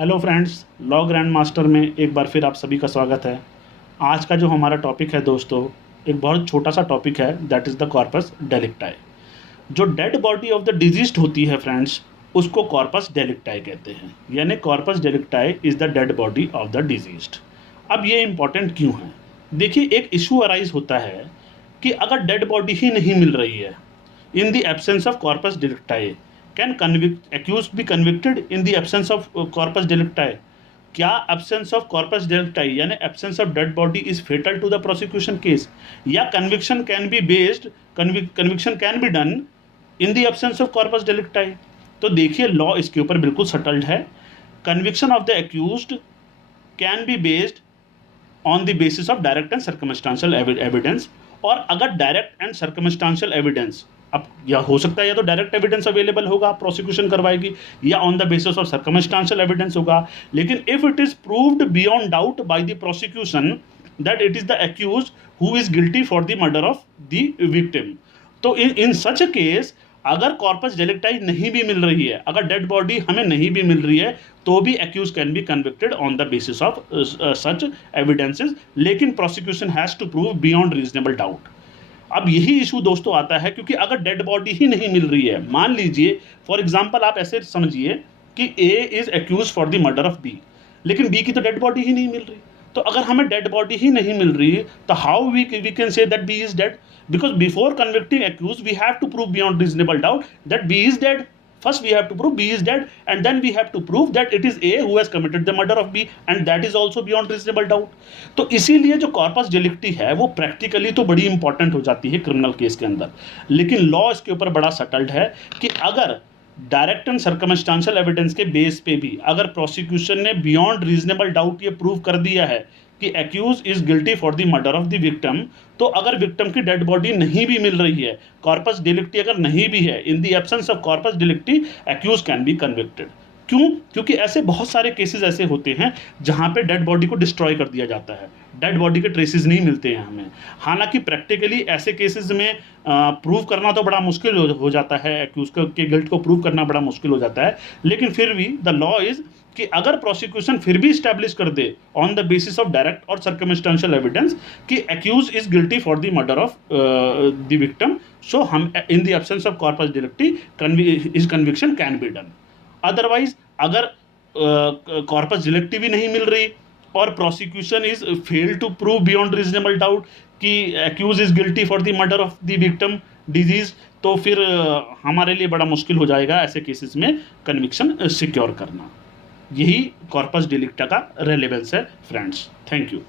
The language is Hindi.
Hello friends, law grand master में एक बार फिर आप सभी का स्वागत है। आज का जो हमारा टॉपिक है दोस्तों, एक बहुत छोटा सा टॉपिक है, that is the corpus delicti. जो dead body of the deceased होती है फ्रेंड्स, उसको कॉर्पस डेलिक्टाई कहते हैं। यानी corpus delicti is the dead body of the deceased. अब ये इंपॉर्टेंट क्यों है? देखिए, एक इशू अराइज होता है कि अगर डेड बॉडी ही नहीं मिल रही है, in the absence of corpus delicti, can accused be convicted in the absence of corpus delicti? क्या absence of corpus delicti यानी absence of dead body is fatal to the prosecution case, या conviction can be based, conviction can be done in the absence of corpus delicti? तो देखिए, लॉ इसके ऊपर बिल्कुल सटल्ड है। conviction of the accused can be based on the basis of direct and circumstantial evidence। और अगर डायरेक्ट एंड सर्कमस्टांशियल एविडेंस, अब या हो सकता है या तो डायरेक्ट एविडेंस अवेलेबल होगा, प्रोसिक्यूशन करवाएगी, या on the basis of circumstantial evidence होगा। लेकिन if it is proved beyond doubt by the prosecution that it is the accused who is guilty for the murder of the victim, तो इन सच केस अगर कॉर्पस डेलिक्टाई नहीं भी मिल रही है, अगर डेड बॉडी हमें नहीं भी मिल रही है, तो भी accused can be convicted on the basis of such evidences. लेकिन prosecution has to prove beyond reasonable doubt. अब यही इशू दोस्तों आता है, क्योंकि अगर डेड बॉडी ही नहीं मिल रही है, मान लीजिए फॉर एग्जांपल आप ऐसे समझिए कि A is accused for the murder of B, लेकिन बी की तो डेड बॉडी ही नहीं मिल रही। तो अगर हमें डेड बॉडी ही नहीं मिल रही, तो how we can say that B is dead? because before convicting accused we have to prove beyond reasonable doubt that B is dead. First we have to prove B is dead, and then we have to prove that it is A who has committed the murder of B, and that is also beyond reasonable doubt. तो इसीलिए जो कॉर्पस डेलिक्टी है वो प्रैक्टिकली तो बड़ी इंपॉर्टेंट हो जाती है क्रिमिनल केस के अंदर, लेकिन लॉ इसके ऊपर बड़ा सटल्ड है कि अगर डायरेक्ट एंड सर्कमस्टांशियल एविडेंस के बेस पे भी अगर प्रोसिक्यूशन ने बियॉन्ड रीजनेबल डाउट ये प्रूव कर दिया है कि accused is guilty for the murder of the victim, तो अगर विक्टिम की डेड बॉडी नहीं भी मिल रही है, कॉर्पस डेलिक्टी अगर नहीं भी है, in the absence of corpus delicti accused can be convicted. क्यों? क्योंकि ऐसे बहुत सारे केसेस ऐसे होते हैं जहां पे डेड बॉडी को डिस्ट्रॉय कर दिया जाता है, डेड बॉडी के ट्रेसेस नहीं मिलते हैं हमें। हालांकि प्रैक्टिकली ऐसे केसेस में प्रूव करना तो बड़ा मुश्किल हो जाता है, एक्यूज के गिल्ट को प्रूव करना बड़ा मुश्किल हो जाता है, लेकिन फिर भी द लॉ इज कि अगर प्रोसिक्यूशन फिर भी स्टैब्लिश कर दे on the basis of direct और सर्कमस्टेंशियल एविडेंस कि accused is guilty for the murder of the victim, so हम in the absence of corpus delicti his conviction can be done. Otherwise अगर कॉर्पस डेलिक्टी भी नहीं मिल रही और prosecution is fail to prove beyond reasonable doubt कि accused is guilty for the murder of the victim deceased, तो फिर हमारे लिए बड़ा मुश्किल हो जाएगा ऐसे केसेस में कन्विक्शन सिक्योर करना। यही कॉर्पस डेलिक्टा का रेलेवेंस है फ्रेंड्स। Thank you.